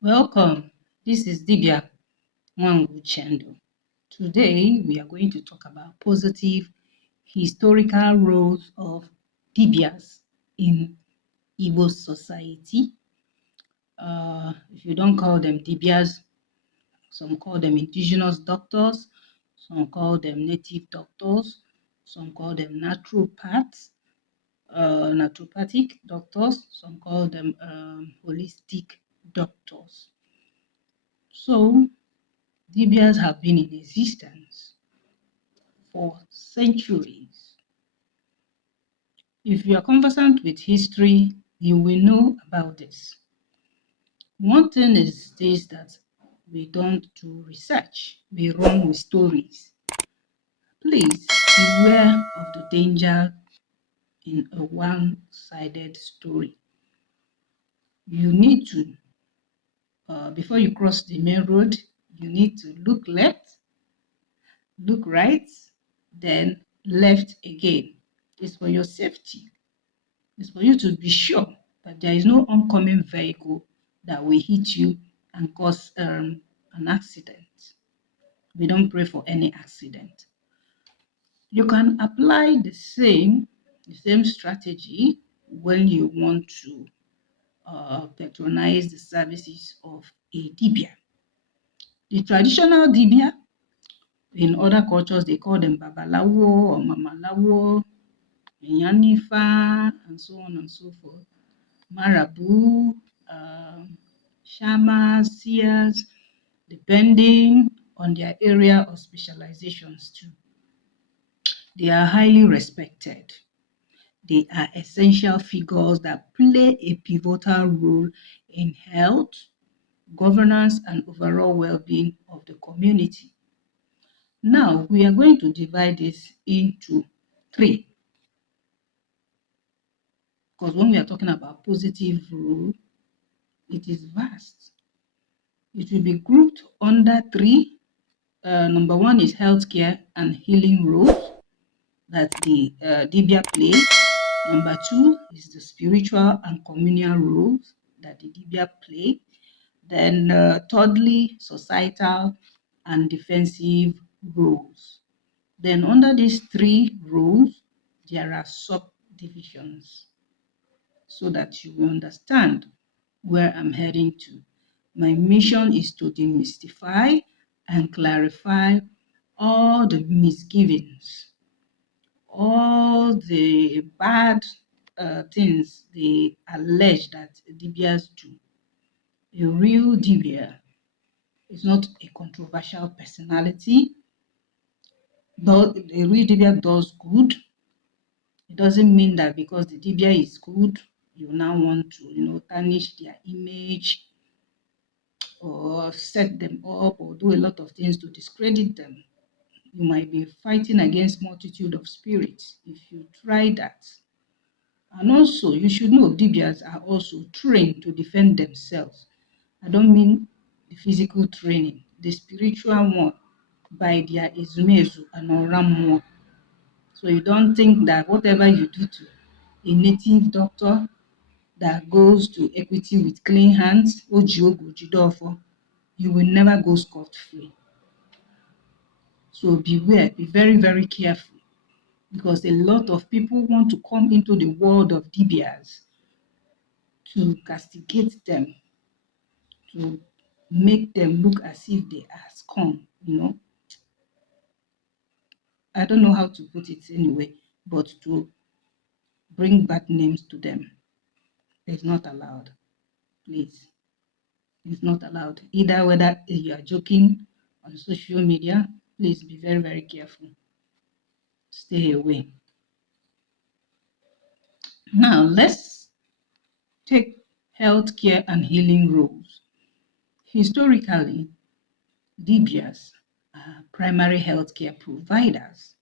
Welcome. This is Dibịa Mgborogwu. Today we are going to talk about positive historical roles of Dibias in Igbo society. If you don't call them Dibias, some call them indigenous doctors, some call them native doctors, some call them naturopathic doctors, some call them holistic doctors. So Dibias have been in existence for centuries. If you are conversant with history, you will know about this. One thing is this, that we don't do research, we run with stories. Please beware of the danger in a one-sided story. You need to, before you cross the main road, you need to look left, look right, then left again. It's for your safety. It's for you to be sure that there is no oncoming vehicle that will hit you and cause an accident. We don't pray for any accident. You can apply the same strategy when you want to patronize the services of a Dibia. The traditional Dibia, in other cultures, they call them Babalawo or Mamalawo, Yanifa, and so on and so forth. Marabu, shamans, seers, depending on their area of specializations too. They are highly respected. They are essential figures that play a pivotal role in health, governance, and overall well-being of the community. Now, we are going to divide this into three. Because when we are talking about positive role, it is vast. It will be grouped under three. Number one is healthcare and healing roles that the Dibia play. Number two is the spiritual and communal roles that the Dibia play. Then thirdly, societal and defensive roles. Then under these three roles, there are subdivisions so that you will understand where I'm heading to. My mission is to demystify and clarify all the misgivings, all the bad things they allege that Dibias do. A real Dibia is not a controversial personality. Though a real Dibia does good, it doesn't mean that because the Dibia is good, you now want to, tarnish their image or set them up or do a lot of things to discredit them. You might be fighting against multitude of spirits if you try that. And also, you should know Dibias are also trained to defend themselves. I don't mean the physical training, the spiritual one by their Izumezu and Oramuo. So you don't think that whatever you do to a native doctor that goes to equity with clean hands, Ojiogu Jidofo, you will never go scot-free. So beware, be very, very careful, because a lot of people want to come into the world of Dibias to castigate them, to make them look as if they are scum. I don't know how to put it anyway, but to bring bad names to them is not allowed. Please, it's not allowed. Either whether you are joking on social media, please be very, very careful. Stay away. Now, let's take healthcare and healing roles. Historically, Dibias are primary healthcare providers,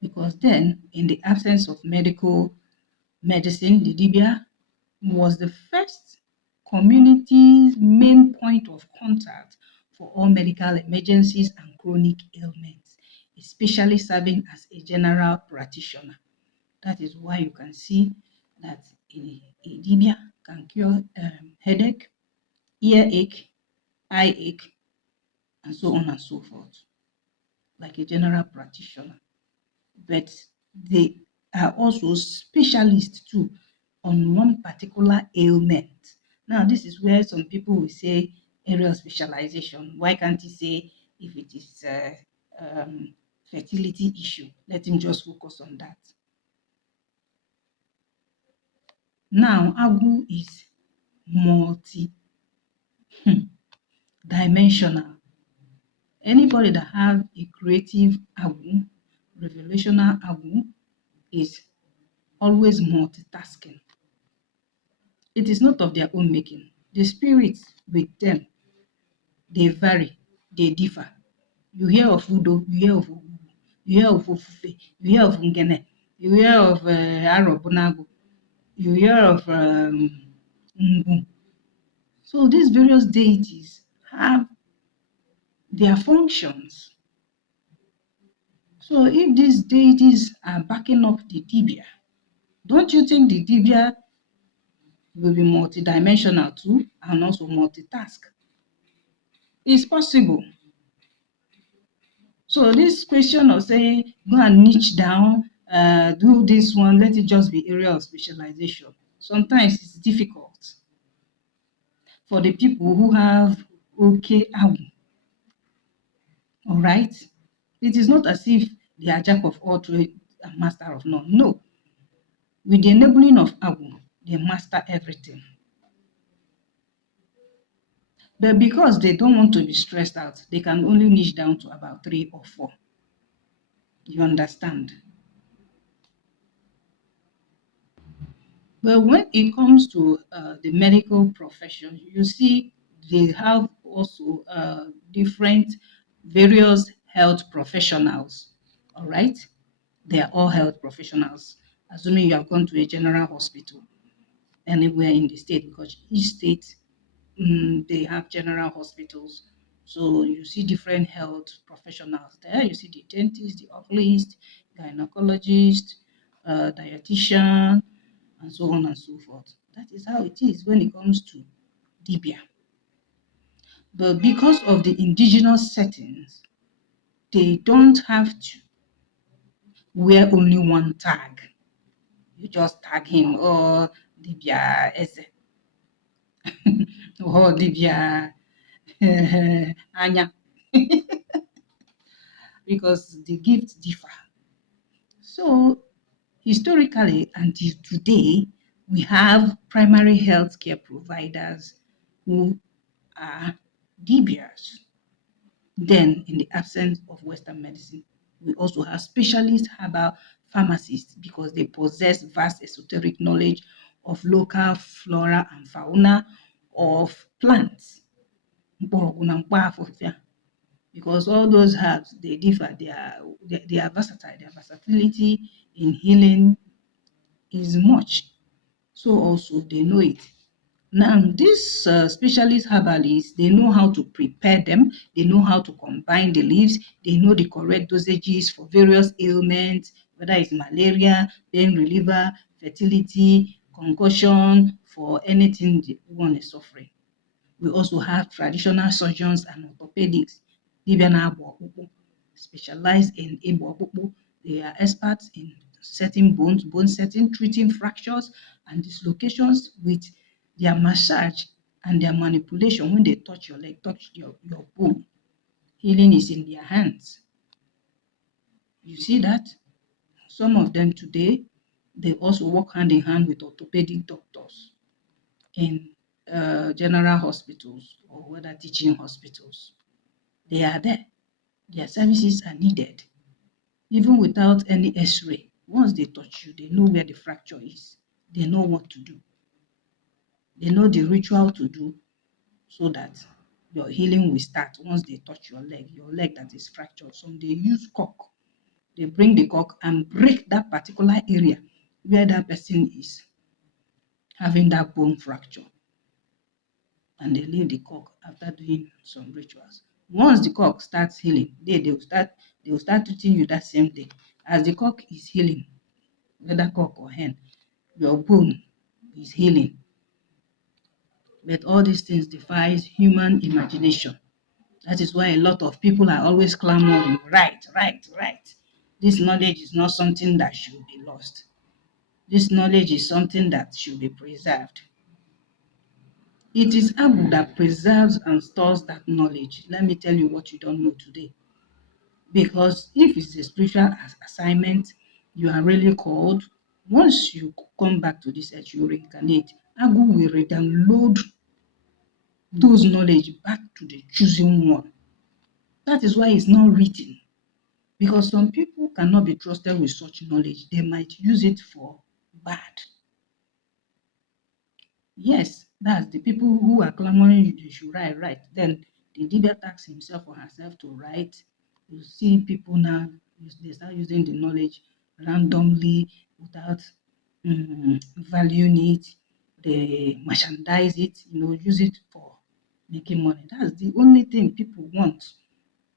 because then, in the absence of medicine, the Dibia was the first community's main point of contact for all medical emergencies and chronic ailments, especially serving as a general practitioner. That is why you can see that a Dibia can cure headache, earache, eye ache, and so on and so forth, like a general practitioner. But they are also specialists too on one particular ailment. Now, this is where some people will say area of specialization. Why can't he say if it is fertility issue? Let him just focus on that. Now, Agu is multi-dimensional. Anybody that has a creative Agu, revelational Agu, is always multitasking. It is not of their own making. The spirits with them, they vary, they differ. You hear of Udo, you hear of Ogugu, you hear of Ofufe, you hear of Ngene, you hear of Arobunago, you hear of Ngu. So these various deities have their functions. So if these deities are backing up the Dibia, don't you think the Dibia will be multidimensional too and also multitask? It's possible. So this question of saying go and niche down, do this one, let it just be area of specialization. Sometimes it's difficult for the people who have okay Agu. All right? It is not as if they are jack of all trades and master of none. No. With the enabling of Agu, they master everything. But because they don't want to be stressed out, they can only niche down to about 3 or 4. You understand? But when it comes to the medical profession, you see they have also different various health professionals. All right? They are all health professionals, assuming you have gone to a general hospital anywhere in the state, because each state they have general hospitals. So you see different health professionals there. You see the dentist, the oculist, gynecologist, dietitian, and so on and so forth. That is how it is when it comes to Dibia. But because of the indigenous settings, they don't have to wear only one tag. You just tag him, or Dibia Eze, or Dibia Anya, because the gifts differ. So historically until today, we have primary healthcare providers who are Dibias. Then, in the absence of Western medicine, we also have specialist herbal pharmacists because they possess vast esoteric knowledge of local flora and fauna of plants. Mkporogwu na Mkpafifia. Because all those herbs, they differ, they are versatile, their versatility in healing is much. So also they know it. Now, these specialist herbalists, they know how to prepare them, they know how to combine the leaves, they know the correct dosages for various ailments, whether it's malaria, pain reliever, fertility, concussion, for anything the one is suffering. We also have traditional surgeons and orthopedics, Dibịa na-agba ọkpụkpụ, specialized in Igbo ọkpụkpụ. They are experts in setting bones, bone setting, treating fractures and dislocations with their massage and their manipulation. When they touch your leg, touch your bone, healing is in their hands. You see that? Some of them today, they also work hand in hand with orthopedic doctors in general hospitals or whether teaching hospitals. They are there. Their services are needed. Even without any x-ray, once they touch you, they know where the fracture is. They know what to do. They know the ritual to do so that your healing will start once they touch your leg that is fractured. So they use cork. They bring the cork and break that particular area where that person is having that bone fracture. And they leave the cork after doing some rituals. Once the cork starts healing, they will start treating you that same day. As the cork is healing, whether cork or hen, your bone is healing. But all these things defies human imagination. That is why a lot of people are always clamoring, right, right, right. This knowledge is not something that should be lost. This knowledge is something that should be preserved. It is Abu that preserves and stores that knowledge. Let me tell you what you don't know today. Because if it's a spiritual assignment, you are really called. Once you come back to this earth, you reincarnate. Agu will re-download those knowledge back to the chosen one. That is why it's not written. Because some people cannot be trusted with such knowledge. They might use it for bad. Yes, that's the people who are clamoring they should write. Then the Dibia tax himself or herself to write. You see people now, they start using the knowledge randomly without valuing it. They merchandise it, use it for making money. That's the only thing people want.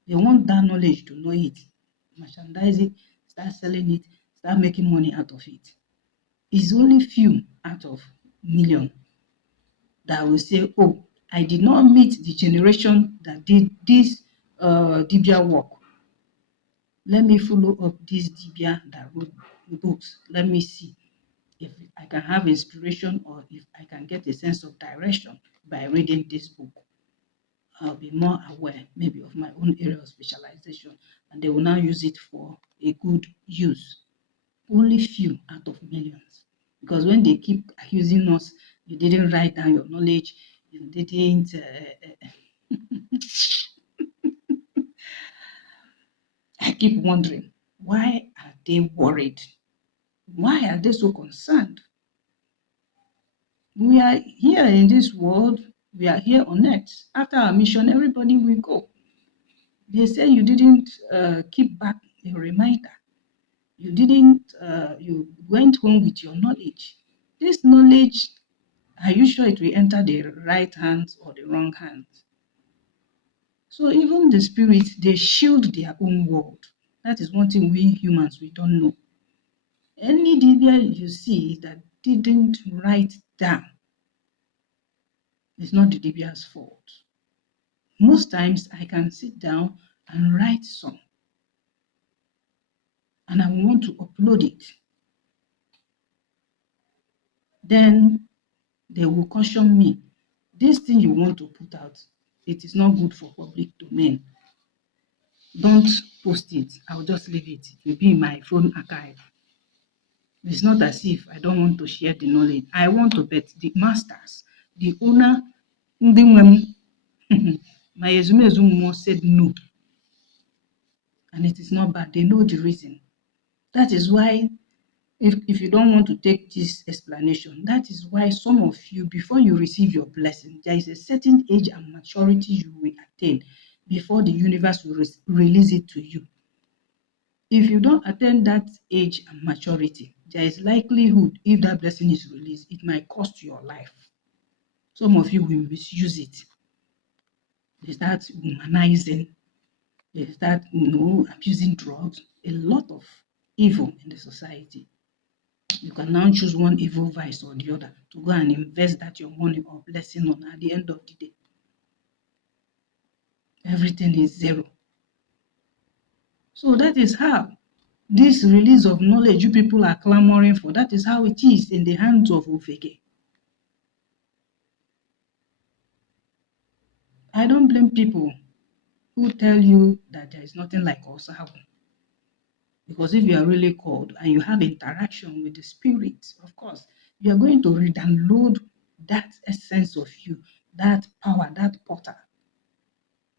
They want that knowledge to know it, merchandise it, start selling it, start making money out of it. It's only few out of million that will say, oh, I did not meet the generation that did this Dibia work. Let me follow up this Dibia that wrote books. Let me see if I can have inspiration or if I can get a sense of direction by reading this book. I'll be more aware maybe of my own area of specialization, and they will now use it for a good use. Only few out of millions. Because when they keep accusing us, you didn't write down your knowledge, you didn't. I keep wondering, why are they worried? Why are they so concerned? We are here in this world, we are here on earth. After our mission, everybody will go. They say you didn't keep back a reminder. You went home with your knowledge. This knowledge, are you sure it will enter the right hands or the wrong hands? So even the spirits, they shield their own world. That is one thing we humans, we don't know. Any Dibia you see that didn't write down, it's not the Dibia's fault. Most times I can sit down and write some, and I want to upload it. Then they will caution me. This thing you want to put out, it is not good for public domain. Don't post it. I'll just leave it. It will be in my phone archive. It's not as if I don't want to share the knowledge. I want to bet the masters, the owner, my Ezumezu said no. And it is not bad. They know the reason. That is why, if you don't want to take this explanation, that is why some of you, before you receive your blessing, there is a certain age and maturity you will attain before the universe will release it to you. If you don't attain that age and maturity, there is likelihood if that blessing is released, it might cost your life. Some of you will misuse it. They start humanizing, they start abusing drugs, a lot of evil in the society. You can now choose one evil vice or the other to go and invest that your money or blessing on at the end of the day. Everything is zero. So that is how this release of knowledge you people are clamoring for, that is how it is in the hands of Ofeke. I don't blame people who tell you that there is nothing like Osahu. Because if you are really called and you have interaction with the spirit, of course, you are going to re-download that essence of you, that power, that portal.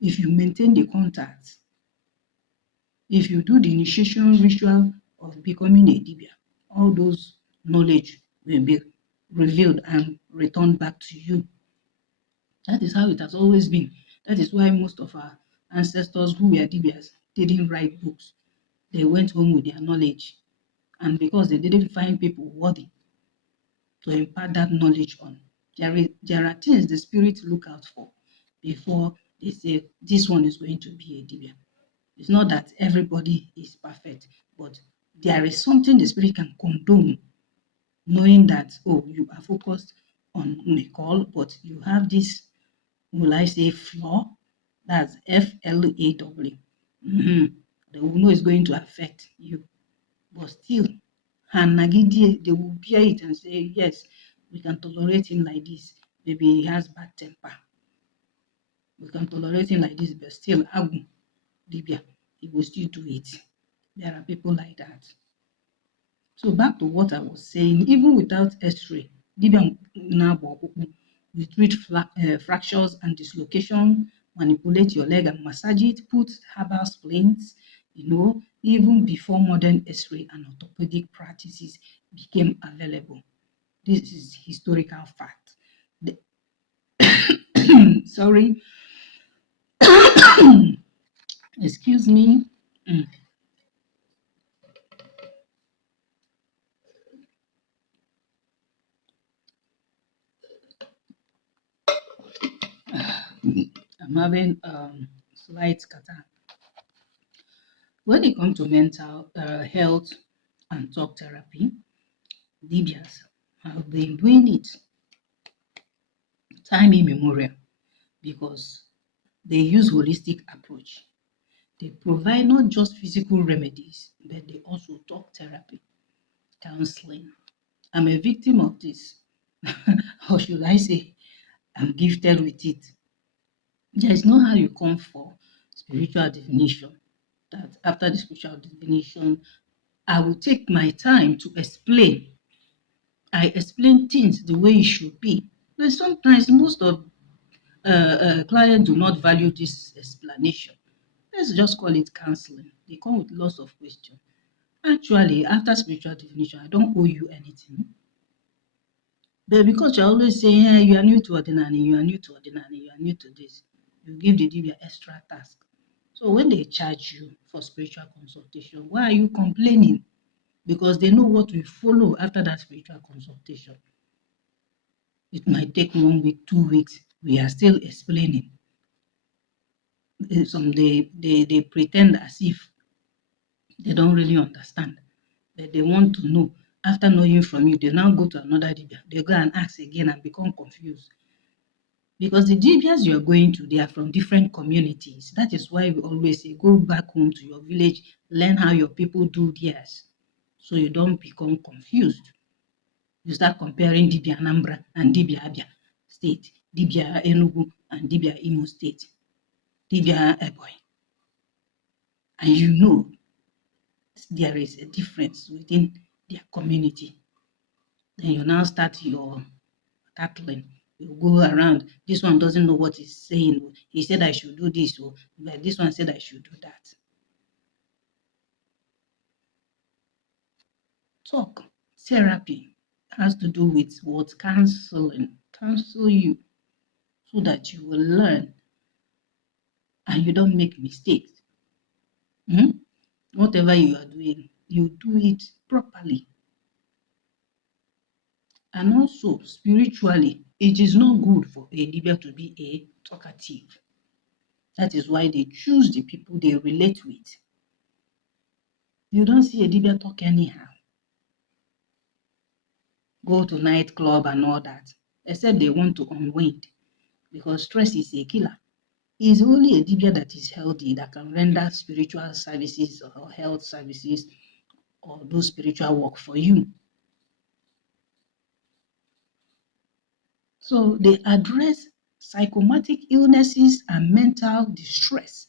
If you maintain the contact, if you do the initiation ritual of becoming a Dibia, all those knowledge will be revealed and returned back to you. That is how it has always been. That is why most of our ancestors who were Dibias didn't write books. They went home with their knowledge. And because they didn't find people worthy to impart that knowledge on, there are things the spirit look out for before they say this one is going to be a Dibia. It's not that everybody is perfect, but there is something the spirit can condone, knowing that, oh, you are focused on the call, but you have this, will I say, flaw, that's FLAW. They will know it's going to affect you, but still, they will bear it and say, yes, we can tolerate him like this. Maybe he has bad temper. We can tolerate him like this, but still, Agu, Dibia, he will still do it. There are people like that. So back to what I was saying, even without X-ray, Dibịa Mgborogwu, we treat fractures and dislocation, manipulate your leg and massage it, put herbal splints, even before modern X-ray and orthopedic practices became available. This is historical fact. Sorry, excuse me. I'm having slight catarrh. When it comes to mental health and talk therapy, Dibias have been doing it time immemorial because they use holistic approach. They provide not just physical remedies, but they also talk therapy, counseling. I'm a victim of this, or should I say, I'm gifted with it. There is no how you come for spiritual definition. That after the spiritual definition, I will take my time to explain. I explain things the way it should be. But sometimes most of clients do not value this explanation. Let's just call it counseling. They come with lots of questions. Actually, after spiritual definition, I don't owe you anything. But because you're always saying, hey, you are new to ordinary, you are new to ordinary, you are new to this, you give the Dibia extra task. So when they charge you for spiritual consultation, why are you complaining? Because they know what will follow after that spiritual consultation. It might take 1 week, 2 weeks. We are still explaining. Some they pretend as if they don't really understand, but they want to know. After knowing from you, they now go to another Dibia. They go and ask again and become confused. Because the Dibias you are going to, they are from different communities. That is why we always say, go back home to your village, learn how your people do theirs, so you don't become confused. You start comparing Dibia Anambra and Dibia Abia State, Dibia Enugu and Dibia Imo State, Dibia Ebonyi. And you know there is a difference within their community. Then you now start your tackling. You go around. This one doesn't know what he's saying. He said I should do this, but this one said I should do that. Talk therapy has to do with what counseling. Counsel you so that you will learn and you don't make mistakes. Whatever you are doing, you do it properly. And also, spiritually, it is not good for a Dibia to be a talkative. That is why they choose the people they relate with. You don't see a Dibia talk anyhow. Go to nightclub and all that, except they want to unwind, because stress is a killer. It's only a Dibia that is healthy that can render spiritual services or health services or do spiritual work for you. So they address psychosomatic illnesses and mental distress.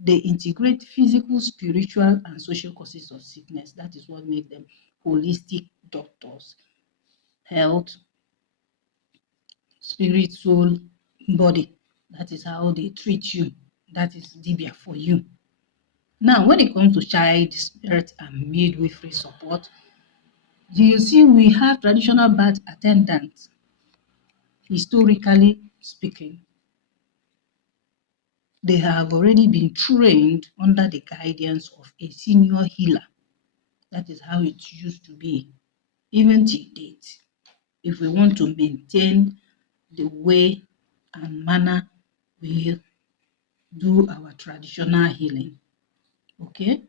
They integrate physical, spiritual, and social causes of sickness. That is what makes them holistic doctors. Health, spirit, soul, body. That is how they treat you. That is Dibia for you. Now, when it comes to child, birth, and midwifery support, do you see we have traditional birth attendants, historically speaking. They have already been trained under the guidance of a senior healer. That is how it used to be, even till date. If we want to maintain the way and manner we do our traditional healing, okay?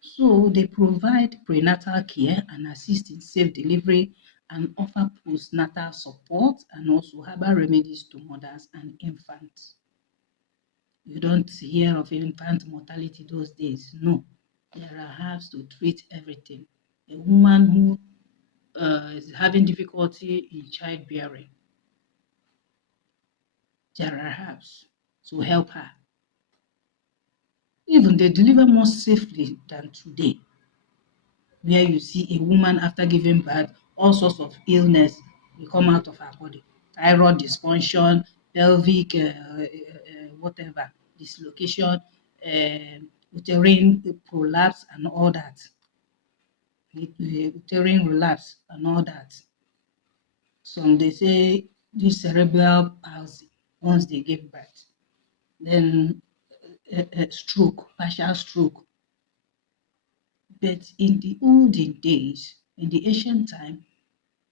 So they provide prenatal care and assist in safe delivery and offer postnatal support and also herbal remedies to mothers and infants. You don't hear of infant mortality those days. No, there are herbs to treat everything. A woman who is having difficulty in childbearing, there are herbs to help her. Even they deliver more safely than today, where you see a woman after giving birth, all sorts of illness will come out of her body. Thyroid dysfunction, pelvic, whatever, dislocation, uterine prolapse, and all that. Uterine relapse, and all that. Some they say this cerebral palsy once they give birth. Then stroke, partial stroke. But in the olden days, in the ancient time,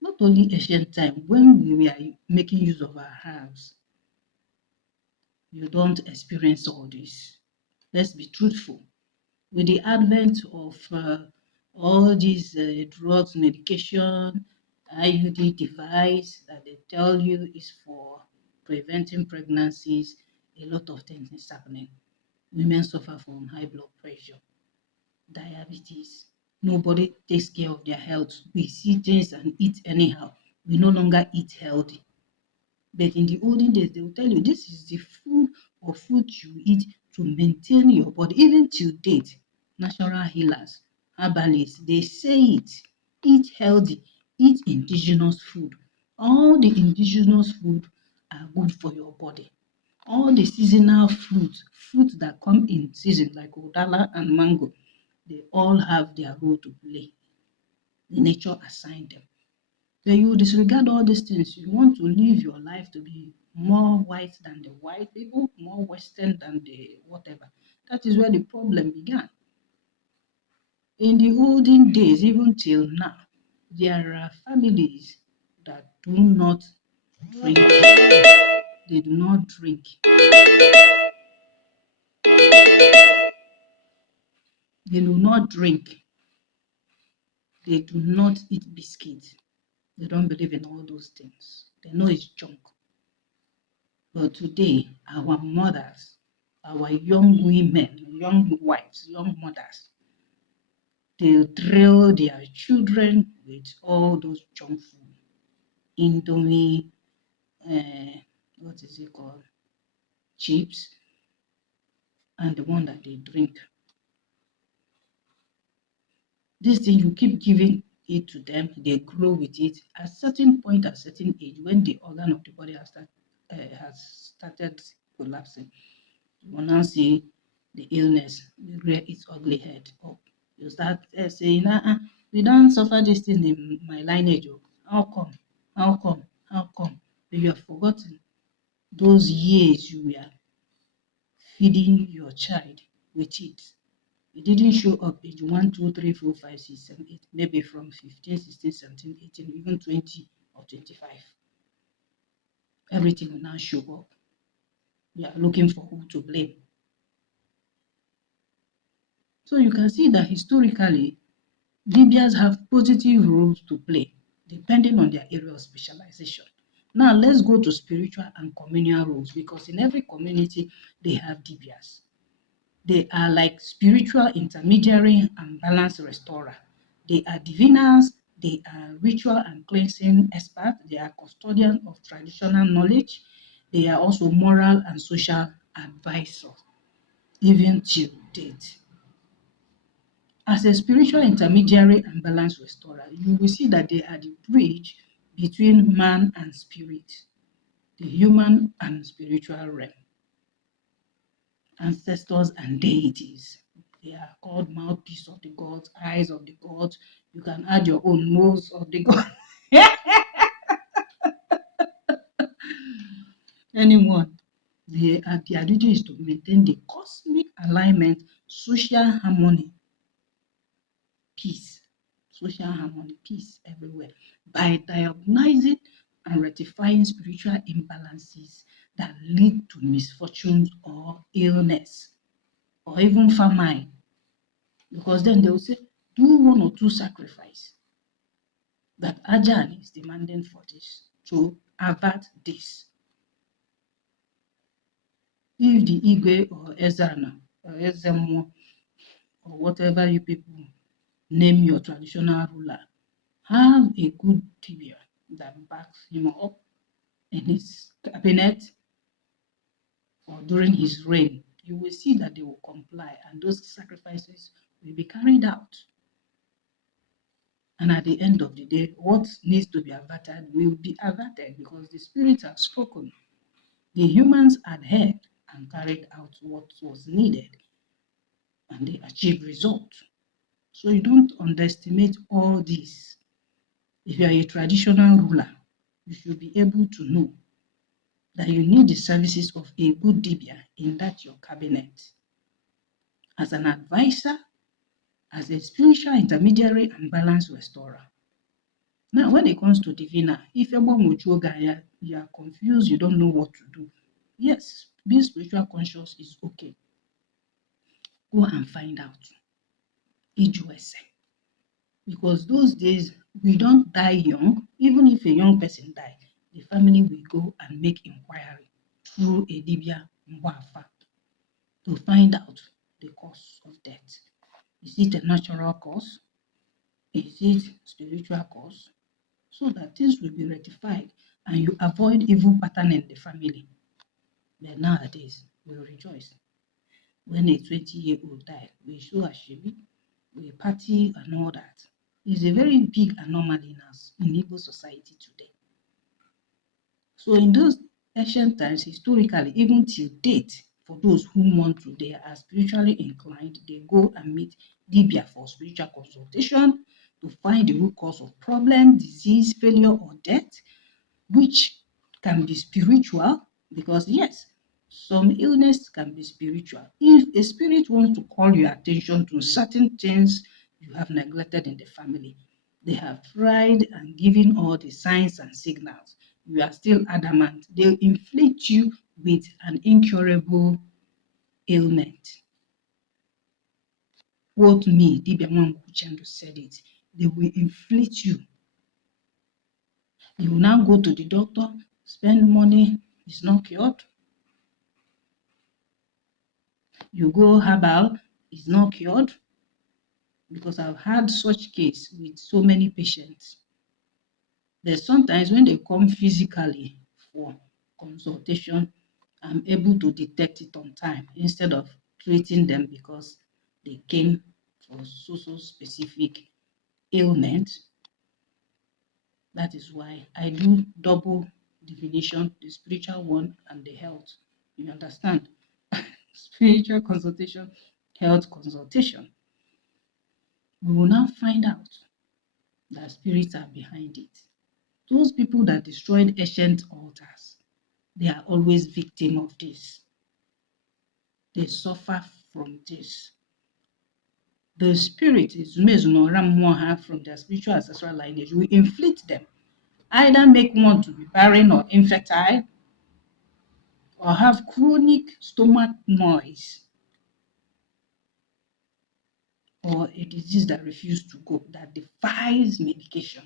not only ancient time, when we were making use of our herbs, you don't experience all this. Let's be truthful. With the advent of all these drugs, medication, IUD device that they tell you is for preventing pregnancies, a lot of things is happening. Women suffer from high blood pressure, diabetes. Nobody takes care of their health. We see things and eat anyhow. We no longer eat healthy. But in the olden days, they will tell you this is the food or food you eat to maintain your body. Even till date, natural healers, herbalists, they say it. Eat healthy, eat indigenous food. All the indigenous food are good for your body. All the seasonal fruits that come in season like udala and mango, they all have their role to play. The nature assigned them. Then you disregard all these things. You want to live your life to be more white than the white people, more Western than the whatever. That is where the problem began. In the olden days, even till now, there are families that do not drink. They do not drink. They do not drink. They do not eat biscuits. They don't believe in all those things. They know it's junk. But today, our mothers, our young women, young wives, young mothers, they drill their children with all those junk food. Indomie, what is it called? Chips, and the one that they drink. This thing, you keep giving it to them, they grow with it. At a certain point, at a certain age, when the organ of the body has started collapsing, you will now see the illness rear its ugly head up. You start saying, we don't suffer this thing in my lineage. How come? How come? How come? But you have forgotten those years you were feeding your child with it. It didn't show up age 1, 2, 3, 4, 5, 6, 7, 8, maybe from 15, 16, 17, 18, even 20 or 25. Everything will now show up. We are looking for who to blame. So you can see that historically, Dibias have positive roles to play depending on their area of specialization. Now let's go to spiritual and communal roles, because in every community they have Dibias. They are like spiritual intermediary and balance restorer. They are diviners, they are ritual and cleansing experts, they are custodian of traditional knowledge, they are also moral and social advisors, even till date. As a spiritual intermediary and balance restorer, you will see that they are the bridge between man and spirit, the human and spiritual realm, ancestors and deities. They are called mouthpiece of the gods, eyes of the gods. You can add your own nose of the gods. Anyone. Their duty is to maintain the cosmic alignment, social harmony, peace, social harmony, peace everywhere, by diagnosing and rectifying spiritual imbalances that lead to misfortunes or illness or even famine. Because then they will say, do 1 or 2 sacrifice. that Ajahn is demanding for this to avert this. If the Igwe or Ezana or Ezemo or whatever you people name your traditional ruler have a good Dibịa that backs him up in his cabinet or during his reign, you will see that they will comply and those sacrifices will be carried out. And at the end of the day, what needs to be averted will be averted because the spirits have spoken. The humans adhered and carried out what was needed and they achieved results. So you don't underestimate all this. If you are a traditional ruler, you should be able to know that you need the services of a good Dibịa in that your cabinet. As an advisor, as a spiritual intermediary and balance restorer. Now, when it comes to divina, if you are confused, you don't know what to do. Yes, being spiritual conscious is okay. Go and find out. Ijuese. Because those days, we don't die young. Even if a young person dies, the family will go and make inquiry through a Dibịa Mgborogwu to find out the cause of death. Is it a natural cause? Is it spiritual cause? So that things will be rectified and you avoid evil pattern in the family. But nowadays, we rejoice. When a 20-year-old died, we show Ashebi, we party and all that. It's a very big anomaly in Igbo society today. So in those ancient times, historically, even till date, for those who want to, they are spiritually inclined, they go and meet Dibịa for spiritual consultation to find the root cause of problem, disease, failure, or death, which can be spiritual, because yes, some illness can be spiritual. If a spirit wants to call your attention to certain things you have neglected in the family, they have tried and given all the signs and signals. You are still adamant. They'll inflict you with an incurable ailment. Quote me, Dibịa Mgborogwu said it. They will inflict you. You will now go to the doctor, spend money, it's not cured. You go herbal, it's not cured. Because I've had such case with so many patients. There's sometimes when they come physically for consultation, I'm able to detect it on time instead of treating them because they came for so specific ailment. That is why I do double definition, the spiritual one and the health. You understand? Spiritual consultation, health consultation. We will now find out that spirits are behind it. Those people that destroyed ancient altars, they are always victim of this. They suffer from this. The spirit is from their spiritual ancestral lineage will inflict them, either make one to be barren or infertile, or have chronic stomach noise, or a disease that refuses to go, that defies medication.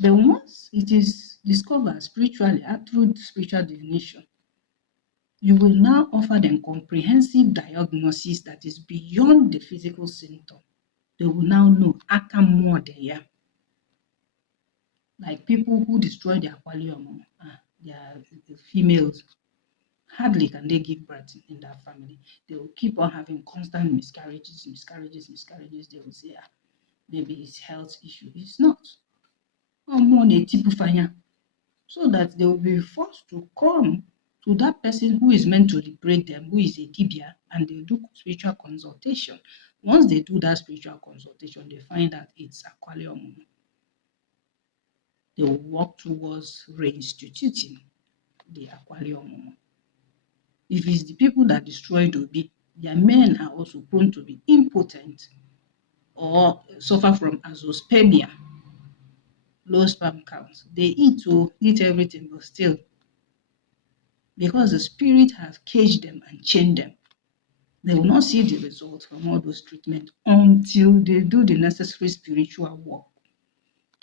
But once it is discovered spiritually through spiritual divination, you will now offer them comprehensive diagnosis that is beyond the physical symptom. They will now know more there. Like people who destroy their aquarium, their females, hardly can they give birth in that family. They will keep on having constant miscarriages. They will say, maybe it's health issue. It's not. So that they will be forced to come to that person who is meant to liberate them, who is a Dibịa, and they do spiritual consultation. Once they do that spiritual consultation, they find that it's aquarium. They will work towards reinstituting the aquarium. If it's the people that destroyed Obi, their men are also prone to be impotent or suffer from azoospermia, low sperm count. They eat everything, but still, because the spirit has caged them and chained them, they will not see the results from all those treatments until they do the necessary spiritual work.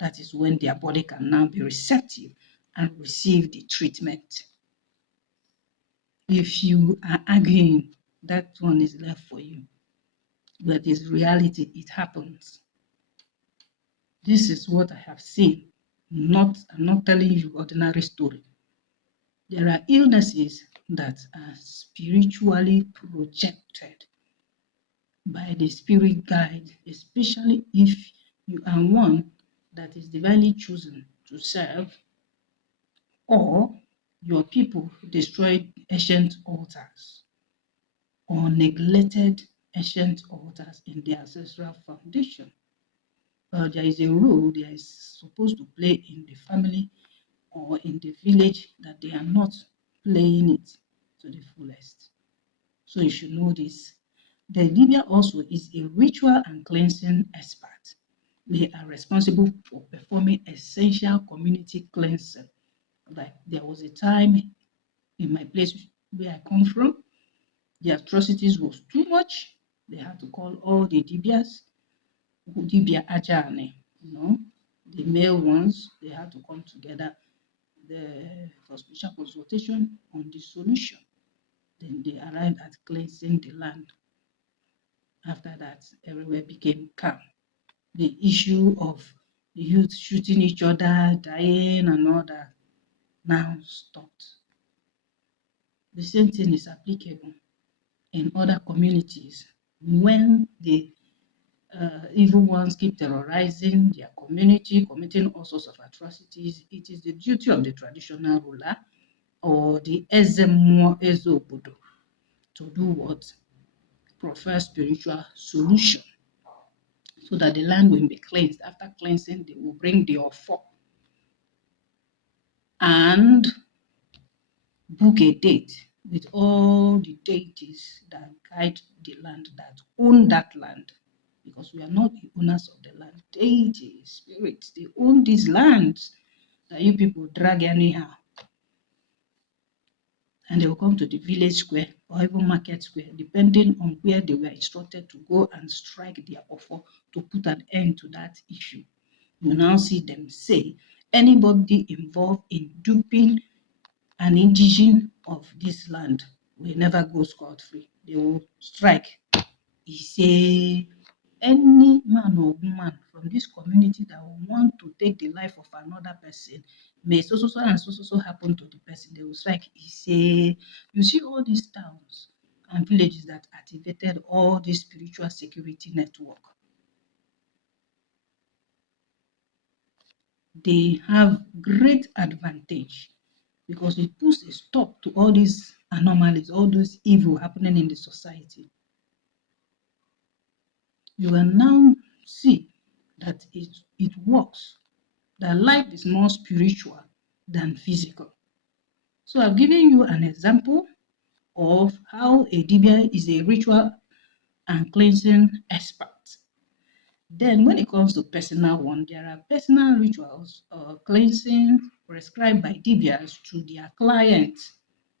that is when their body can now be receptive and receive the treatment. If you are arguing, that one is left for you. But it's reality, it happens. This is what I have seen. I'm not telling you ordinary story. There are illnesses that are spiritually projected by the spirit guide, especially if you are one that is divinely chosen to serve, or your people destroyed ancient altars or neglected ancient altars in the ancestral foundation. There is a role they are supposed to play in the family or in the village that they are not playing it to the fullest. So you should know this. The Dibịa also is a ritual and cleansing expert. They are responsible for performing essential community cleansing. Like there was a time in my place where I come from, the atrocities was too much. They had to call all the Dibias, Dibịa Ajani, the male ones, they had to come together for spiritual consultation on the solution. Then they arrived at cleansing the land. After that, everywhere became calm. The issue of the youth shooting each other, dying, and all that now stopped. The same thing is applicable in other communities. When the evil ones keep terrorizing their community, committing all sorts of atrocities, it is the duty of the traditional ruler or the Ezemo Ezobodo to do what? Prefer spiritual solution, so that the land will be cleansed. After cleansing, they will bring the offer and book a date with all the deities that guide the land, that own that land. Because we are not the owners of the land. Deities, spirits, they own these lands that you people drag anyhow. And they will come to the village square or even market square, depending on where they were instructed to go and strike their offer to put an end to that issue. You now see them say, anybody involved in duping an indigene of this land will never go scot-free. They will strike. He say, any man or woman from this community that will want to take the life of another person, may so and so happen to the person, they will strike. He say, you see all these towns and villages that activated all this spiritual security network, they have great advantage because it puts a stop to all these anomalies, all those evil happening in the society. You will now see that it works, that life is more spiritual than physical. So I've given you an example of how a Dibia is a ritual and cleansing expert. Then when it comes to personal one, there are personal rituals or cleansing prescribed by Dibias to their clients.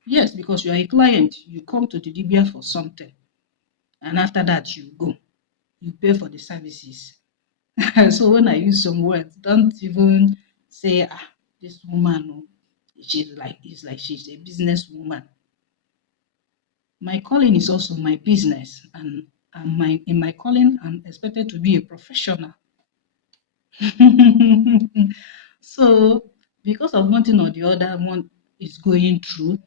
Yes, because you are a client, you come to the Dibia for something. And after that, you go. You pay for the services. So when I use some words, don't even say, this woman, it's like she's a businesswoman. My calling is also my business, and in my calling, I'm expected to be a professional. So because of one thing or the other one is going through,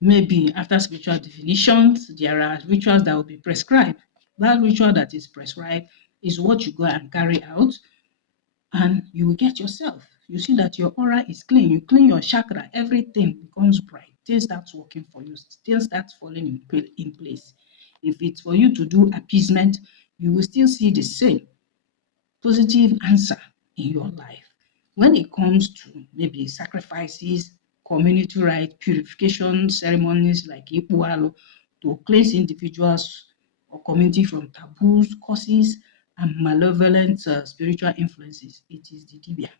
maybe after spiritual definitions, there are rituals that will be prescribed. That ritual that is prescribed is what you go and carry out, and you will get yourself. You see that your aura is clean. You clean your chakra, everything becomes bright. Things starts working for you. Things starts falling in place. If it's for you to do appeasement, you will still see the same positive answer in your life. When it comes to maybe sacrifices, community rites, purification ceremonies like Ipualo, to cleanse individuals or community from taboos, curses, and malevolent spiritual influences, it is the Dibia.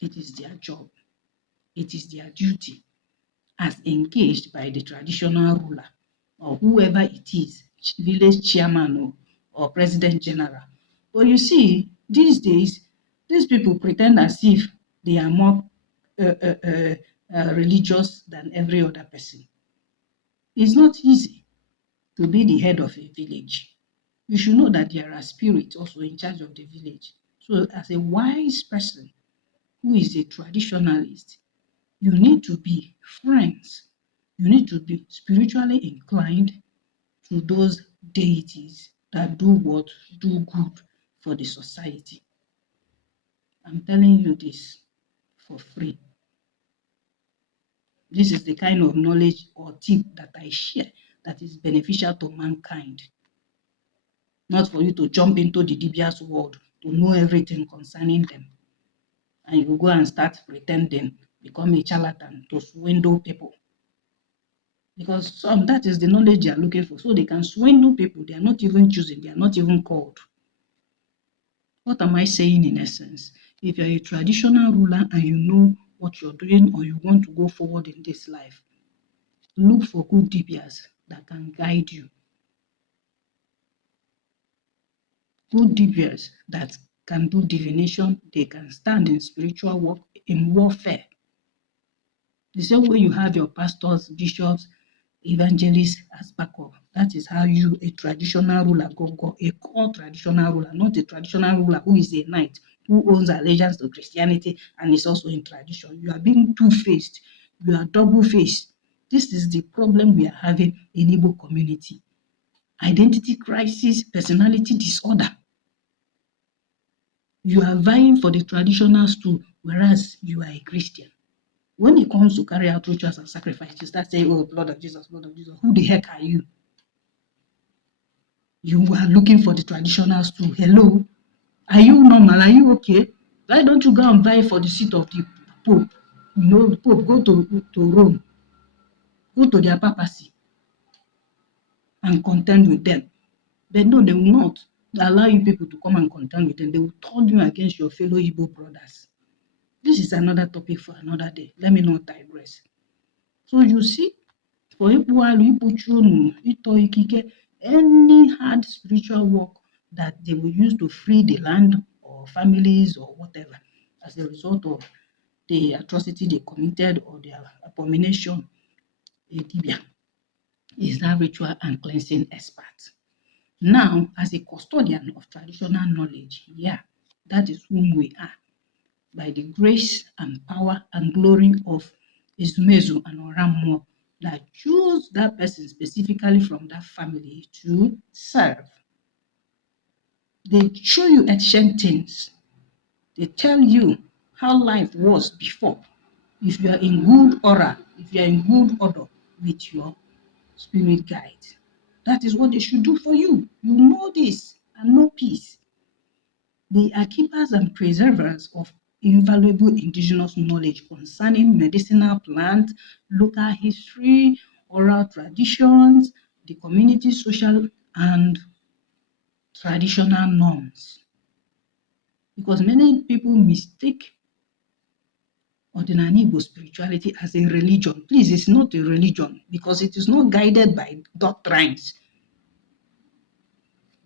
It is their job. It is their duty as engaged by the traditional ruler or whoever it is, village chairman or president general. But you see, these days, These people pretend as if they are more religious than every other person. It's not easy to be the head of a village. You should know that there are spirits also in charge of the village. So, as a wise person who is a traditionalist, you need to be friends. You need to be spiritually inclined to those deities that do what? Do good for the society. I'm telling you this for free. This is the kind of knowledge or tip that I share that is beneficial to mankind. Not for you to jump into the Dibia's world to know everything concerning them. And you go and start pretending, become a charlatan to swindle people. Because that is the knowledge they are looking for. So they can swindle people. They are not even choosing. They are not even called. What am I saying in essence? If you're a traditional ruler and you know what you're doing or you want to go forward in this life, look for good Dibias that can guide you. Good Dibias that can do divination, they can stand in spiritual work, in warfare. The same way you have your pastors, bishops, evangelists as backup. That is how you, a traditional ruler, go, a core traditional ruler, not a traditional ruler who is a knight, who owns allegiance to Christianity and is also in tradition. You are being two-faced. You are double-faced. This is the problem we are having in Igbo community. Identity crisis, personality disorder. You are vying for the traditional stool, whereas you are a Christian. When it comes to carry out rituals and sacrifices, you start saying, oh, blood of Jesus, blood of Jesus. Who the heck are you? You are looking for the traditional stool. Hello? Are you normal? Are you okay? Why don't you go and vie for the seat of the Pope? You know, the Pope, go to Rome, go to their papacy and contend with them. But no, they will not allow you people to come and contend with them. They will turn you against your fellow Igbo brothers. This is another topic for another day. Let me not digress. So you see, for any hard spiritual work that they will use to free the land or families or whatever as a result of the atrocity they committed or their abomination, a Dibia is that ritual and cleansing expert. Now, as a custodian of traditional knowledge, yeah, that is whom we are. By the grace and power and glory of Ezumezu and Oramo, that choose that person specifically from that family to serve. They show you ancient things. They tell you how life was before. If you are in good aura, if you are in good order with your spirit guide, that is what they should do for you. You know this and know peace. They are keepers and preservers of invaluable indigenous knowledge concerning medicinal plants, local history, oral traditions, the community social and traditional norms. Because many people mistake Omenana Igbo spirituality as a religion. Please, it's not a religion because it is not guided by doctrines,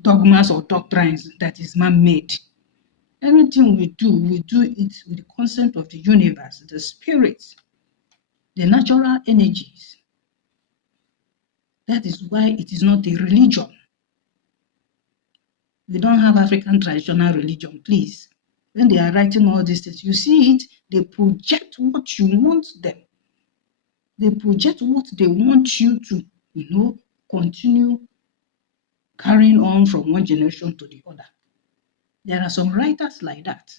dogmas or doctrines that is man-made. Anything we do it with the consent of the universe, the spirits, the natural energies. That is why it is not a religion. We don't have African traditional religion, please. When they are writing all these things, you see it, they project what you want them. They project what they want you to, continue carrying on from one generation to the other. There are some writers like that.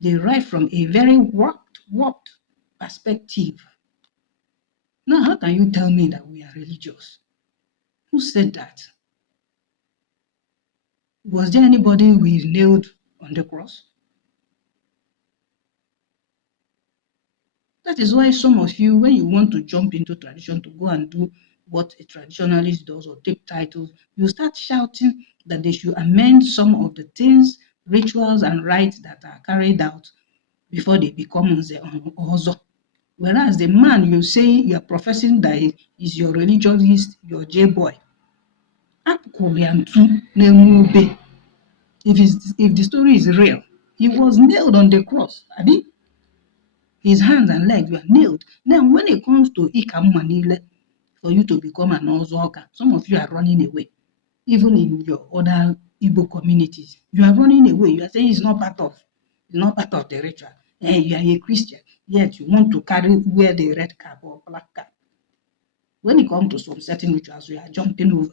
They write from a very warped perspective. Now, how can you tell me that we are religious? Who said that? Was there anybody we nailed on the cross? That is why some of you, when you want to jump into tradition to go and do what a traditionalist does or take titles, you start shouting that they should amend some of the things, rituals, and rites that are carried out before they become Ozo. Whereas the man you say you are professing that is your religionist, your J-boy. If the story is real, He was nailed on the cross. Abi? His hands and legs were nailed. Now, when it comes to Ikamanile, for you to become an Ozoka, some of you are running away. Even in your other Igbo communities, you are running away. You are saying it's not part of the ritual. And you are a Christian, yet you want to wear the red cap or black cap. When it comes to some certain rituals, you are jumping.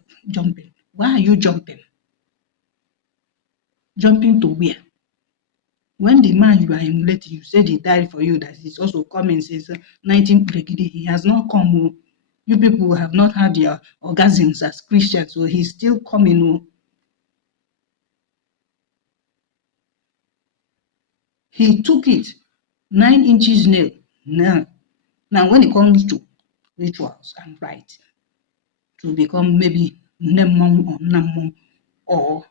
Why are you jumping? Jumping to where? When the man you are emulating, you said he died for you, that is also coming since 19 he has not come. You people have not had your orgasms as Christians, so he's still coming. He took it, 9 inches nail. Now, when it comes to rituals and rites, to become maybe Nemong or Namong or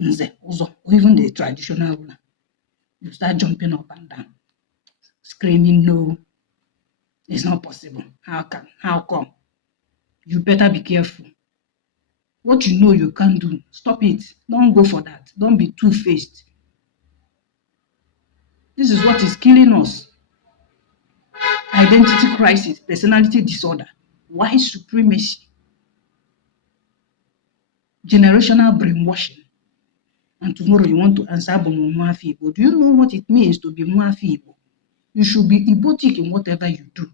Nze, or even the traditional ruler, you start jumping up and down, screaming, no, it's not possible. How come? You better be careful. What you know you can't do, stop it. Don't go for that. Don't be two-faced. This is what is killing us. Identity crisis, personality disorder, white supremacy, generational brainwashing. And tomorrow you want to answer Mwafi Igbo. Do you know what it means to be Mwafi Igbo? You should be Igbotic in whatever you do.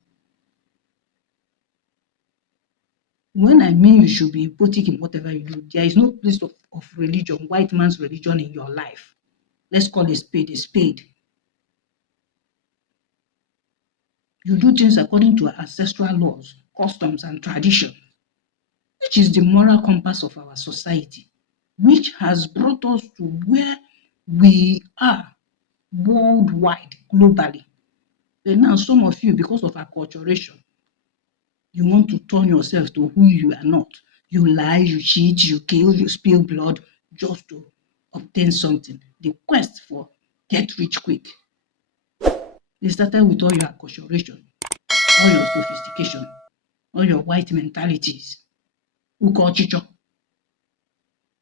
When I mean you should be Igbotic in whatever you do, there is no place of religion, white man's religion in your life. Let's call a spade a spade. You do things according to ancestral laws, customs, and tradition, which is the moral compass of our society, which has brought us to where we are worldwide, globally. But now some of you, because of acculturation, you want to turn yourself to who you are not. You lie, you cheat, you kill, you spill blood just to obtain something. The quest for get rich quick. It started with all your acculturation, all your sophistication, all your white mentalities. Ukochicho.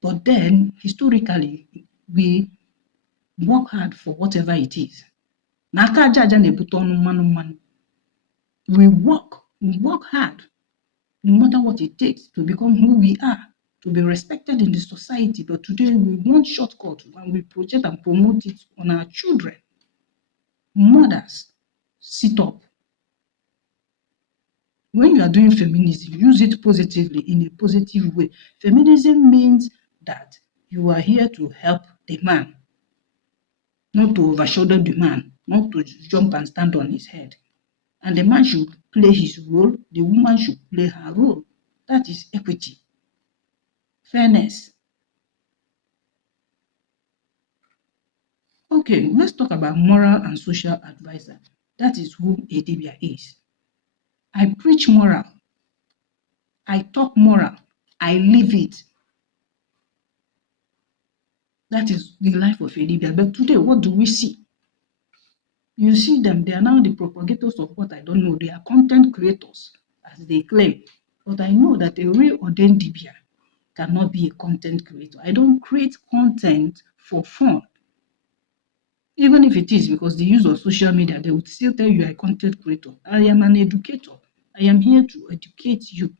But then, historically, we work hard for whatever it is. We work hard, no matter what it takes, to become who we are, to be respected in the society. But today, we want shortcuts and we project and promote it on our children. Mothers, sit up. When you are doing feminism, use it positively, in a positive way. Feminism means that you are here to help the man, not to overshadow the man, not to jump and stand on his head. And the man should play his role, the woman should play her role. That is equity, fairness. Okay, let's talk about moral and social advisor. That is who a Dibịa is. I preach moral. I talk moral. I live it. That is the life of a Dibịa. But today, what do we see? You see them, they are now the propagators of what I don't know. They are content creators, as they claim. But I know that a real ordained Dibịa cannot be a content creator. I don't create content for fun. Even if it is because the use of social media, they would still tell you I'm a content creator. I am an educator. I am here to educate you.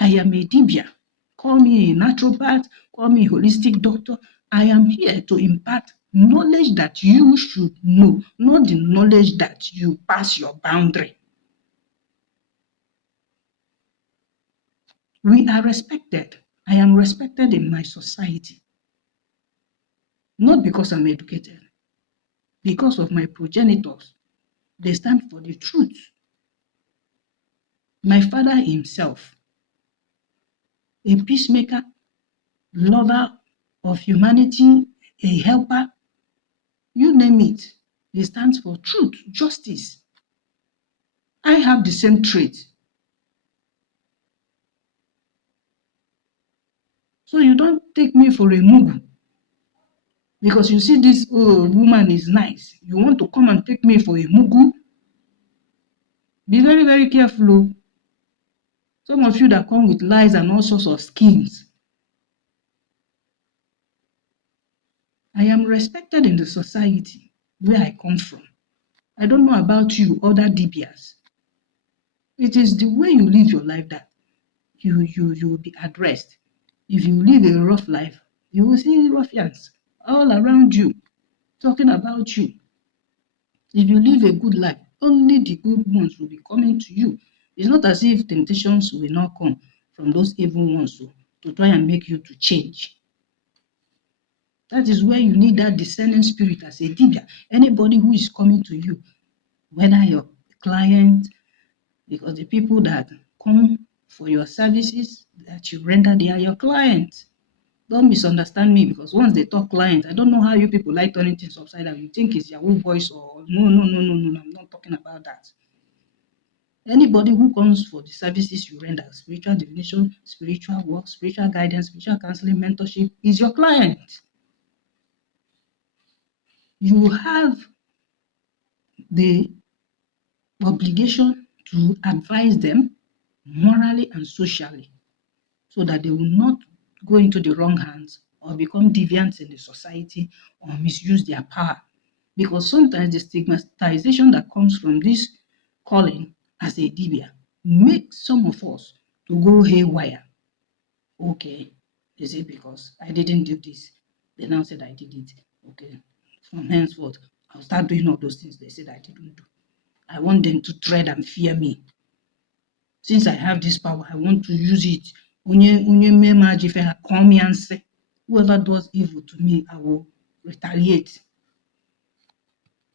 I am a Dibịa. Call me a naturopath, call me a holistic doctor. I am here to impart knowledge that you should know, not the knowledge that you pass your boundary. We are respected. I am respected in my society. Not because I'm educated, because of my progenitors. They stand for the truth. My father himself, a peacemaker, lover of humanity, a helper, you name it, he stands for truth, justice. I have the same trait. So you don't take me for a mugu. Because you see this woman is nice. You want to come and take me for a mugu? Be very, very careful. Some of you that come with lies and all sorts of schemes. I am respected in the society where I come from. I don't know about you, other Dibias. It is the way you live your life that you will be addressed. If you live a rough life, you will see ruffians all around you talking about you. If you live a good life, only the good ones will be coming to you. It's not as if temptations will not come from those evil ones to try and make you to change. That is where you need that discerning spirit as a Dibia. Anybody who is coming to you, whether your client, because the people that come for your services that you render, they are your clients. Don't misunderstand me, because once they talk client, I don't know how you people like turning things upside down. You think it's Yahoo voice or no. I'm not talking about that. Anybody who comes for the services you render, spiritual divination, spiritual work, spiritual guidance, spiritual counseling, mentorship, is your client. You have the obligation to advise them morally and socially so that they will not go into the wrong hands or become deviants in the society or misuse their power. Because sometimes the stigmatization that comes from this calling as a Dibia makes some of us to go haywire. Okay, is it because I didn't do this? They now said I did it. Okay, from henceforth, I'll start doing all those things they said I didn't do. I want them to dread and fear me. Since I have this power, I want to use it. Whoever does evil to me, I will retaliate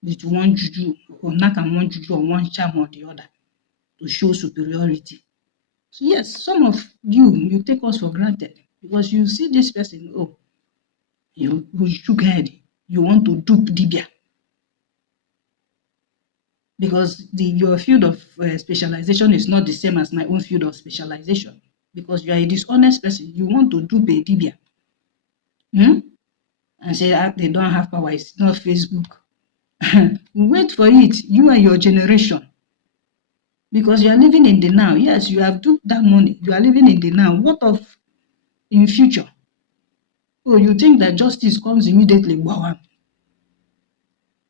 with one juju, or knock on one juju, or one charm or the other to show superiority. So yes, some of you take us for granted because you see this person, oh, you shook head, you want to dupe Dibia. Because your field of specialization is not the same as my own field of specialization. Because you are a dishonest person, you want to dupe a Dibia. And say they don't have power, it's not Facebook. Wait for it, you and your generation. Because you are living in the now. Yes, you have duped that money. You are living in the now. What of in future? Oh, you think that justice comes immediately? Wow.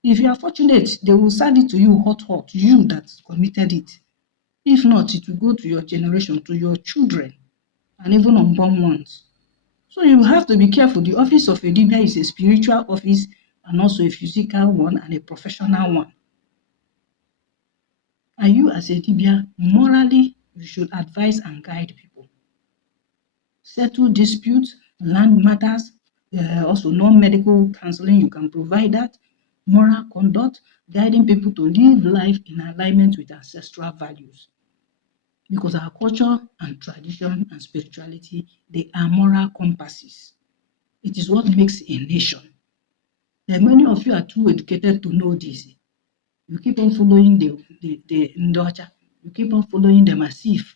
If you are fortunate, they will send it to you hot, you that committed it. If not, it will go to your generation, to your children, and even unborn ones. So you have to be careful. The office of a Dibia is a spiritual office and also a physical one and a professional one. And you as a Dibia, morally, you should advise and guide people. Settle disputes, land matters, also non-medical counseling, you can provide that. Moral conduct, guiding people to live life in alignment with ancestral values. Because our culture and tradition and spirituality, they are moral compasses. It is what makes a nation. And many of you are too educated to know this. You keep on following the Ndocha. You keep on following them as if,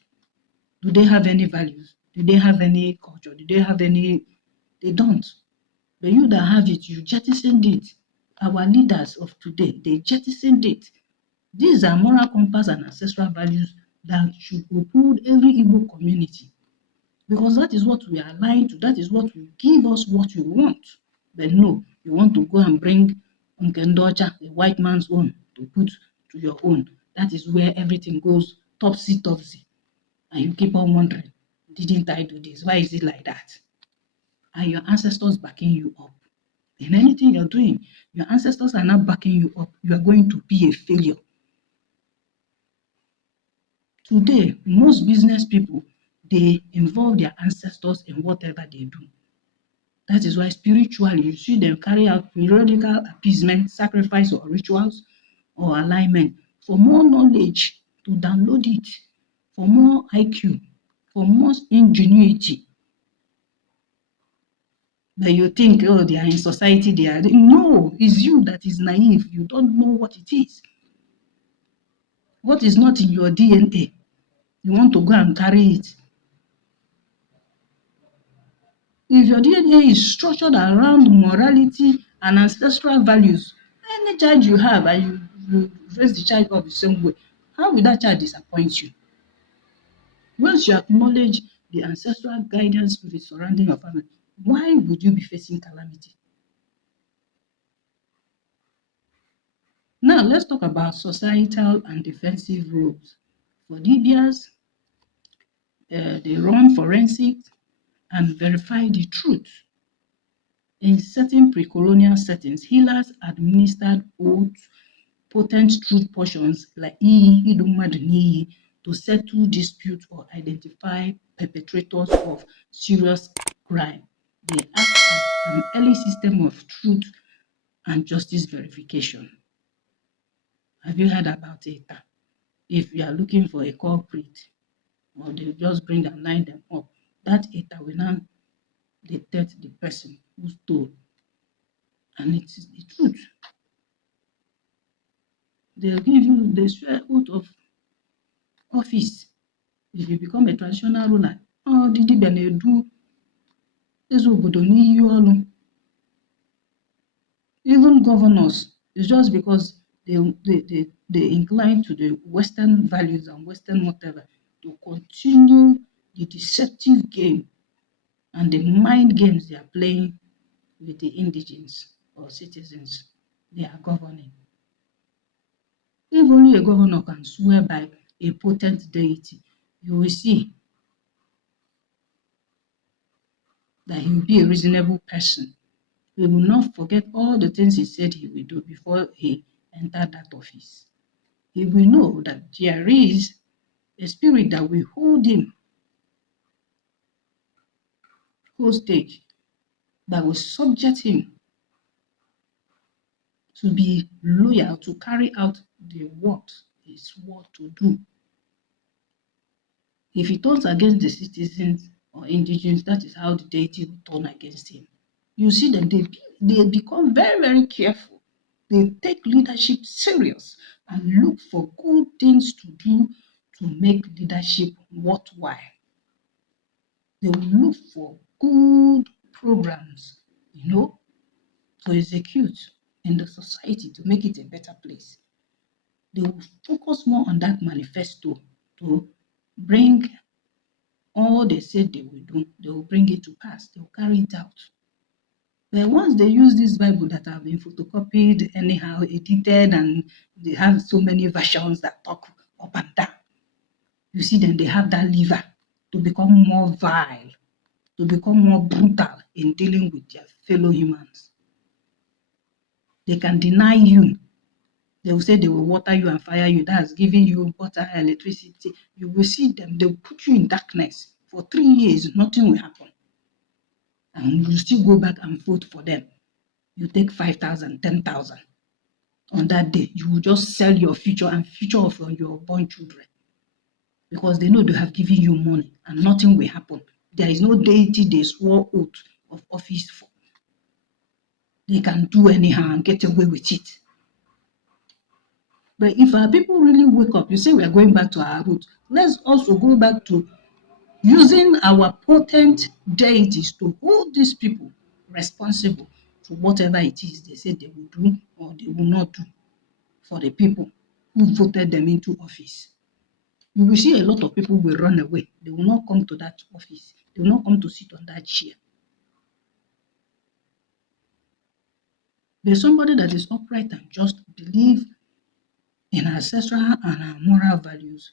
do they have any values? Do they have any culture? Do they have any? They don't. But you that have it, you jettisoned it. Our leaders of today, they jettisoned it. These are moral compass and ancestral values that should uphold every Igbo community. Because that is what we are aligned to. That is what will give us what you want. But no, you want to go and bring Nkendocha, a white man's own, to put to your own. That is where everything goes topsy-turvy. And you keep on wondering, didn't I do this? Why is it like that? Are your ancestors backing you up? In anything you're doing, your ancestors are not backing you up. You are going to be a failure. Today, most business people, they involve their ancestors in whatever they do. That is why spiritually, you see them carry out periodical appeasement, sacrifice or rituals or alignment for more knowledge, to download it, for more IQ, for more ingenuity. But you think, oh, they are in society, they are. No, it's you that is naive. You don't know what it is. What is not in your DNA, you want to go and carry it. If your DNA is structured around morality and ancestral values, any child you have and you raise the child up the same way, how will that child disappoint you? Once you acknowledge the ancestral guidance spirit surrounding your family, why would you be facing calamity? Now let's talk about societal and defensive roles. For Dibias, they run forensics and verify the truth. In certain pre-colonial settings, healers administered oaths, potent truth portions like iyi, idu mmadụ n'iyi, to settle disputes or identify perpetrators of serious crime. They act as an early system of truth and justice verification. Have you heard about it? If you are looking for a culprit, or they just bring and line them up, that ETA will now detect the person who stole. And it is the truth. They'll give you the swear oath of office. If you become a traditional ruler, oh, the Dibịa na-edu eze obodo n'iyi ọlụ. Even governors, it's just because they incline to the Western values and Western whatever to continue the deceptive game and the mind games they are playing with the indigents or citizens they are governing. If only a governor can swear by a potent deity, you will see that he will be a reasonable person. He will not forget all the things he said he will do before he entered that office. He will know that there is a spirit that will hold him hostage, that will subject him to be loyal, to carry out the what he swore to do. If he turns against the citizens or indigents, that is how the deity will turn against him. You see them, they become very, very careful. They take leadership serious and look for good things to do to make leadership worthwhile. They will look for good programs, to execute in the society to make it a better place. They will focus more on that manifesto to bring all they said they will do, they will bring it to pass, they will carry it out. But once they use this Bible that have been photocopied, anyhow, edited, and they have so many versions that talk up and down, you see them, they have that lever to become more vile, to become more brutal in dealing with their fellow humans. They can deny you. They will say they will water you and fire you. That's giving you water, electricity. You will see them, they will put you in darkness. For 3 years, nothing will happen. And you still go back and vote for them. You take 5,000, 10,000. On that day, you will just sell your future and future of your born children. Because they know they have given you money and nothing will happen. There is no deity they swore oath of office for. They can do anyhow and get away with it. But if our people really wake up, you say we are going back to our roots, let's also go back to using our potent deities to hold these people responsible for whatever it is they say they will do or they will not do for the people who voted them into office. You will see a lot of people will run away. They will not come to that office. They will not come to sit on that chair. There's somebody that is upright and just believe in ancestral and our moral values.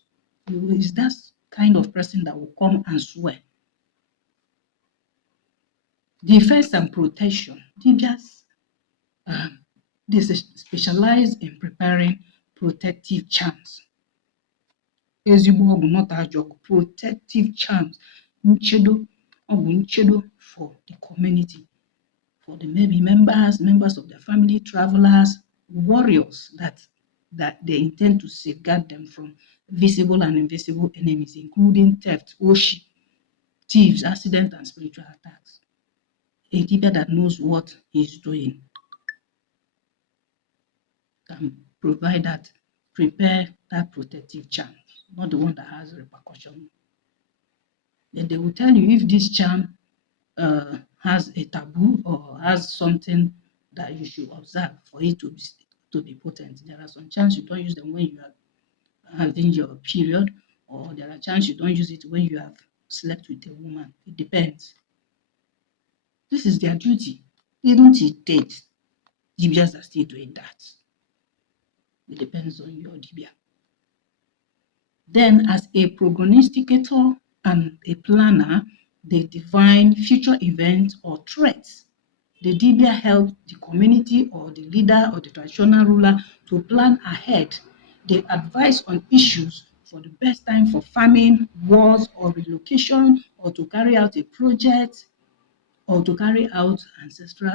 Is that kind of person that will come and swear. Defense and protection. They specialize in preparing protective charms. Ezigbo ọgwụ not ajọ ọgwụ, protective charms. Nchedo, ọgwụ nchedo for the community, for the maybe members of their family, travelers, warriors that they intend to safeguard them from visible and invisible enemies, including theft, oshi, thieves, accident, and spiritual attacks. A Dibịa that knows what he's doing can provide that, prepare that protective charm, not the one that has repercussion. Then they will tell you if this charm has a taboo or has something that you should observe for it to be potent. There are some charms you don't use them when you are having your period, or there are charms you don't use it when you have slept with a woman. It depends. This is their duty. Even till date, Dibias are still doing that. It depends on your Dibia. Then, as a prognosticator and a planner, they divine future events or threats. The Dibia help the community or the leader or the traditional ruler to plan ahead. They advise on issues for the best time for farming, wars, or relocation, or to carry out a project, or to carry out ancestral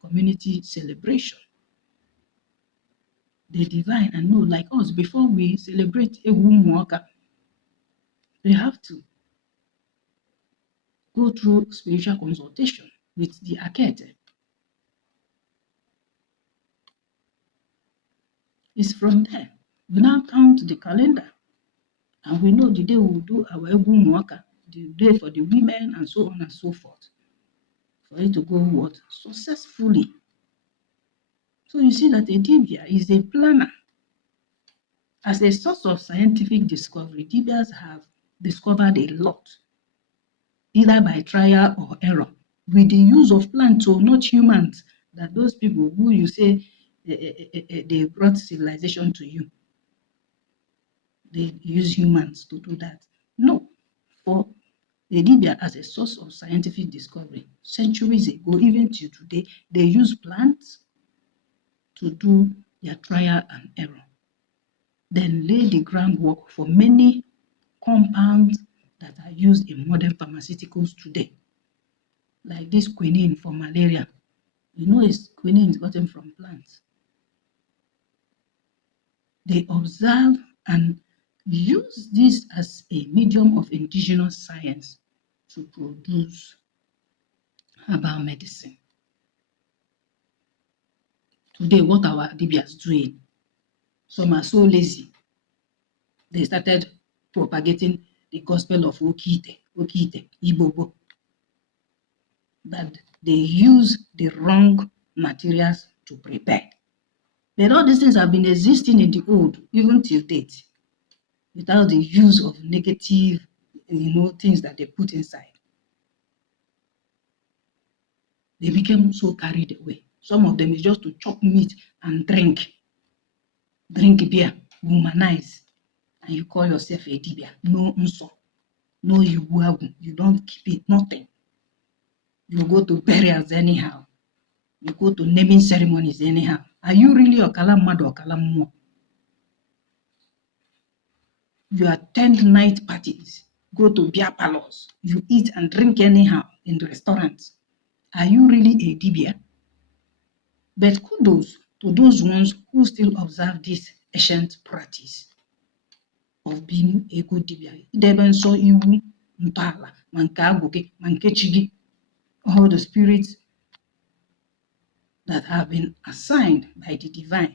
community celebration. They divine and know, like us, before we celebrate Egwu Umuoka, they have to go through spiritual consultation with the Akete. It's from there. We now count the calendar and we know the day we will do our Egwu Umuoka, the day for the women and so on and so forth. For it to go what? Successfully. So you see that a Dibia is a planner. As a source of scientific discovery, Dibias have discovered a lot, either by trial or error, with the use of plants, so not humans, that those people who you say they brought civilization to you, they use humans to do that. No, for the Dibia as a source of scientific discovery, centuries ago, even till today, they use plants to do their trial and error. Then lay the groundwork for many compounds that are used in modern pharmaceuticals today, like this quinine for malaria. You know, quinine is gotten from plants. They observe and use this as a medium of indigenous science to produce herbal medicine. Today, what our Dibias doing? Some are so lazy. They started propagating the gospel of Okite, Ibobo, that they use the wrong materials to prepare. But all these things have been existing in the old, even till date, without the use of negative, things that they put inside. They became so carried away. Some of them is just to chop meat and drink beer, womanize, and you call yourself a Dibia. No unso, no Igbo, you don't keep it, nothing. You go to burials anyhow. You go to naming ceremonies anyhow. Are you really Okalamad or Okalammo? You attend night parties, go to beer parlors, you eat and drink anyhow in the restaurants. Are you really a Dibia? But kudos to those ones who still observe this ancient practice of being a good Dibia. Idebe nsọ iwu ntọala ma nke agwụ ma nke chi gị, all the spirits that have been assigned by the divine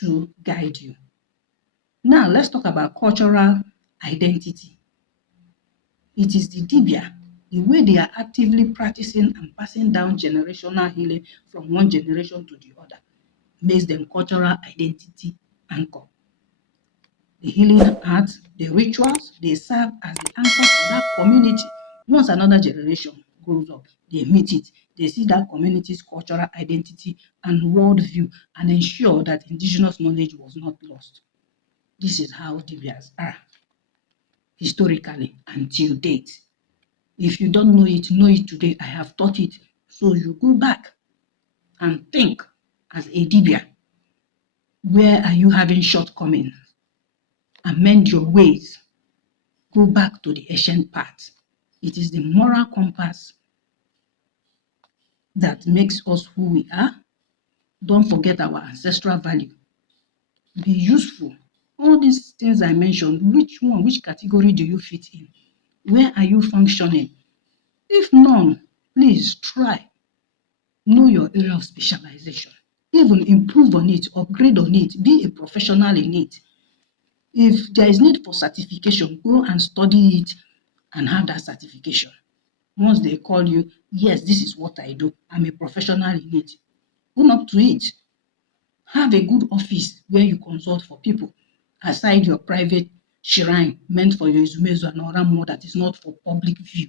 to guide you. Now, let's talk about cultural identity. It is the Dibia, the way they are actively practicing and passing down generational healing from one generation to the other, makes them cultural identity anchor. The healing arts, the rituals, they serve as the anchor for that community. Once another generation grows up, they meet it, they see that community's cultural identity and worldview and ensure that indigenous knowledge was not lost. This is how Dibias are, historically, until date. If you don't know it today. I have taught it. So you go back and think as a Dibia, where are you having shortcomings? Amend your ways. Go back to the ancient path. It is the moral compass that makes us who we are. Don't forget our ancestral value. Be useful. All these things I mentioned, which category do you fit in? Where are you functioning? If none, please try. Know your area of specialization. Even improve on it, upgrade on it, be a professional in it. If there is need for certification, go and study it and have that certification. Once they call you, yes, this is what I do. I'm a professional in it. Own up to it. Have a good office where you consult for people, aside your private shrine meant for your Izumezu and Oramo that is not for public view.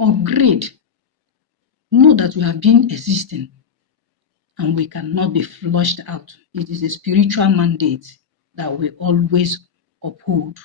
Upgrade. Know that you have been existing and we cannot be flushed out. It is a spiritual mandate that we always uphold.